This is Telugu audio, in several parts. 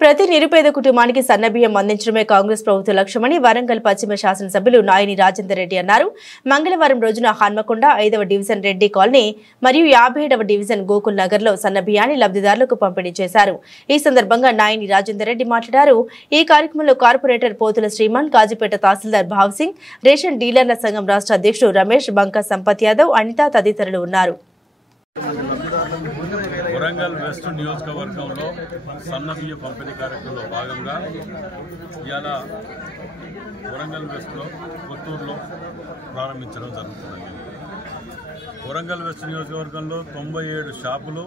ప్రతి నిరుపేద కుటుంబానికి సన్నబియ్యం అందించడమే కాంగ్రెస్ ప్రభుత్వ లక్ష్యమని వరంగల్ పశ్చిమ శాసనసభ్యులు నాయని రాజేందర్ రెడ్డి అన్నారు. మంగళవారం రోజున హన్మకొండ 5వ డివిజన్ రెడ్డి కాలనీ మరియు 57వ డివిజన్ గోకుల్ నగర్ లో సన్నబియ్యాన్ని లబ్ధిదారులకు పంపిణీ చేశారు. ఈ సందర్భంగా నాయని రాజేందర్ రెడ్డి మాట్లాడారు. ఈ కార్యక్రమంలో కార్పొరేటర్ పోతుల శ్రీమాన్, కాజీపేట తహసీల్దార్ భావ్ సింగ్, రేషన్ డీలర్ల సంఘం రాష్ట్ర అధ్యక్షుడు రమేష్, బంకా సంపత్ యాదవ్, అనిత తదితరులు ఉన్నారు. వరంగల్ వెస్ట్ నియోజకవర్గంలో సన్నబియ్య పంపిణీ కార్యక్రమంలో భాగంగా ఇవాళ వరంగల్ వెస్ట్లో కొత్తూరులో ప్రారంభించడం జరుగుతుంది. వరంగల్ వెస్ట్ నియోజకవర్గంలో 97 షాపులు,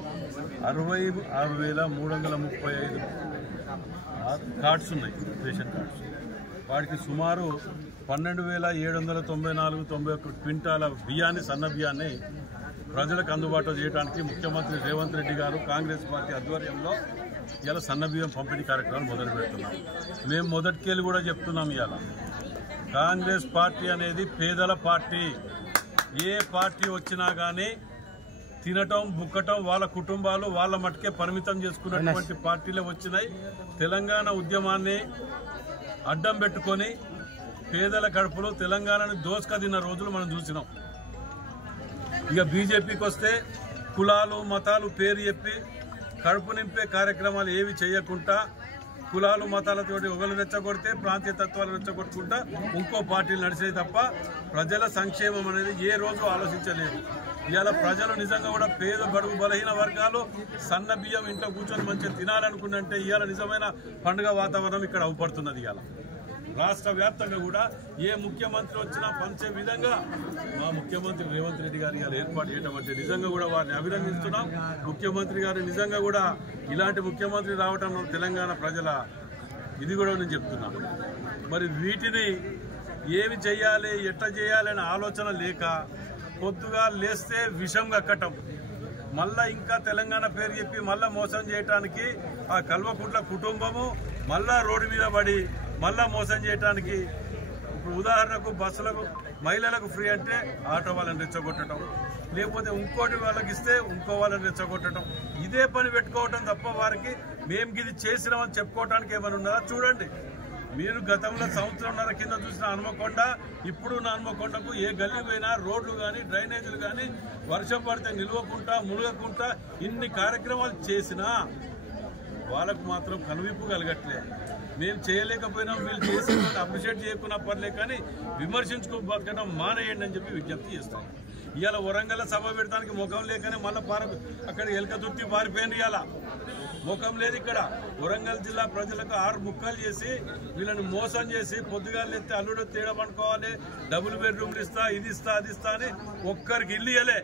66,335 కార్డ్స్ ఉన్నాయి, రేషన్ కార్డ్స్. వాటికి సుమారు 12,794 క్వింటాల బియ్యాన్ని, సన్న బియ్యాన్ని ప్రజలకు అందుబాటులో చేయడానికి ముఖ్యమంత్రి రేవంత్ రెడ్డి గారు కాంగ్రెస్ పార్టీ ఆధ్వర్యంలో ఇలా సన్నబియ్యం పంపిణీ కార్యక్రమాలు మొదలు పెడుతున్నాం. మేము మొదటికెళ్ళి కూడా చెప్తున్నాం, ఇవాళ కాంగ్రెస్ పార్టీ అనేది పేదల పార్టీ. ఏ పార్టీ వచ్చినా కానీ తినటం, బుక్కటం, వాళ్ళ కుటుంబాలు వాళ్ళ మట్టుకే పరిమితం చేసుకున్నటువంటి పార్టీలే వచ్చినాయి. తెలంగాణ ఉద్యమాన్ని అడ్డం పెట్టుకొని పేదల కడుపులో తెలంగాణను దోసుక తిన్న రోజులు మనం చూసినాం. ఇక బీజేపీకి వస్తే కులాలు మతాలు పేరు చెప్పి కడుపు నింపే కార్యక్రమాలు ఏవి చేయకుండా కులాలు మతాలతోటి ఒకరు రెచ్చగొడితే ప్రాంతీయ తత్వాలు రెచ్చగొట్టుకుంటా ఇంకో పార్టీలు నడిచేది తప్ప ప్రజల సంక్షేమం అనేది ఏ రోజు ఆలోచించలేదు. ఇవాళ ప్రజలు నిజంగా కూడా పేద బడుగు బలహీన వర్గాలు సన్న బియ్యం ఇంట్లో కూర్చొని మంచిగా తినాలనుకుంటే ఇవాళ నిజమైన పండుగ వాతావరణం ఇక్కడ అవపడుతున్నది. ఇవాళ రాష్ట్ర వ్యాప్తంగా కూడా ఏ ముఖ్యమంత్రి వచ్చినా పంచే విధంగా మా ముఖ్యమంత్రి రేవంత్ రెడ్డి గారి ఏర్పాటు చేయడం అంటే నిజంగా కూడా వారిని అభినందిస్తున్నాం. ముఖ్యమంత్రి గారు నిజంగా కూడా ఇలాంటి ముఖ్యమంత్రి రావటం తెలంగాణ ప్రజల ఇది కూడా నేను చెప్తున్నాను. మరి వీటిని ఏమి చేయాలి, ఎట్లా చేయాలి అనే ఆలోచన లేక పొద్దుగా లేస్తే విషం కక్కటం, మళ్ళా ఇంకా తెలంగాణ పేరు చెప్పి మళ్ళా మోసం చేయడానికి ఆ కల్వకుంట్ల కుటుంబము మళ్ళా రోడ్డు మీద పడి మళ్ళా మోసం చేయడానికి. ఇప్పుడు ఉదాహరణకు బస్సులకు మహిళలకు ఫ్రీ అంటే ఆటో వాళ్ళని రెచ్చగొట్టడం, లేకపోతే ఇంకోటి వాళ్ళకి ఇస్తే ఇంకో వాళ్ళని రెచ్చగొట్టడం, ఇదే పని పెట్టుకోవటం తప్ప వారికి మేము ఇది చేసినామని చెప్పుకోవటానికి ఏమైనా ఉన్నదా? చూడండి, మీరు గతంలో సంవత్సరంన్నర కింద చూసిన హన్మకొండ, ఇప్పుడు హన్మకొండకు ఏ గల్లీ పోయినా రోడ్లు కానీ డ్రైనేజీలు కానీ వర్షం పడితే నిలవకుండా మునగకుండా ఇన్ని కార్యక్రమాలు చేసినా వాళ్ళకు మాత్రం కనువిప్పు కలగట్లే. మేము చేయలేకపోయినా వీళ్ళు చేసి అప్రిషియేట్ చేయకున్నా పర్లే, కానీ విమర్శించుకో బతకడం మానేయండి అని చెప్పి విజ్ఞప్తి చేస్తాం. ఇవాళ వరంగల్ సభ పెడతానికి ముఖం లేకనే మళ్ళీ అక్కడ ఎలక తుట్టి పారిపోయింది. ఇవాళ ముఖం లేదు ఇక్కడ. వరంగల్ జిల్లా ప్రజలకు 6 ముక్కలు చేసి వీళ్ళని మోసం చేసి పొద్దుగాలు ఎత్తే అల్లుడు తేడం అనుకోవాలి, డబుల్ బెడ్రూమ్లు ఇస్తా, ఇది ఇస్తా, అది ఇస్తా అని ఒక్కరికి ఇల్లు ఇవ్వలే.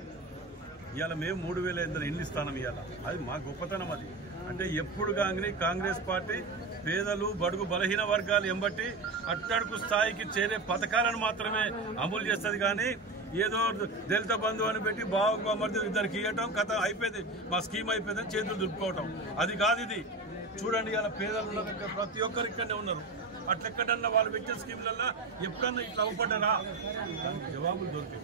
ఇవాళ మేము 3,800 ఇల్లు ఇస్తాను. ఇవాళ అది మా గొప్పతనం. అది అంటే ఎప్పుడు కానీ కాంగ్రెస్ పార్టీ పేదలు బడుగు బలహీన వర్గాలు ఎంబట్టి అట్టడుగు స్థాయికి చేరే పథకాలను మాత్రమే అమలు చేస్తుంది. కానీ ఏదో దళిత బంధువు అని పెట్టి బావమర్ది ఇద్దరికి ఇవ్వటం, కథ అయిపోయింది, మా స్కీమ్ అయిపోయిందని చేతులు దులుపుకోవటం, అది కాదు ఇది. చూడండి, ఇలా పేదలు ఉన్న దగ్గర ప్రతి ఒక్కరు ఇక్కడనే ఉన్నారు. అట్లెక్కడన్నా వాళ్ళు పెట్టిన స్కీమ్లల్లో ఎప్పుడన్నా ఇట్లా అవ్వపడ్డారా? జవాబులు దొరికాయి.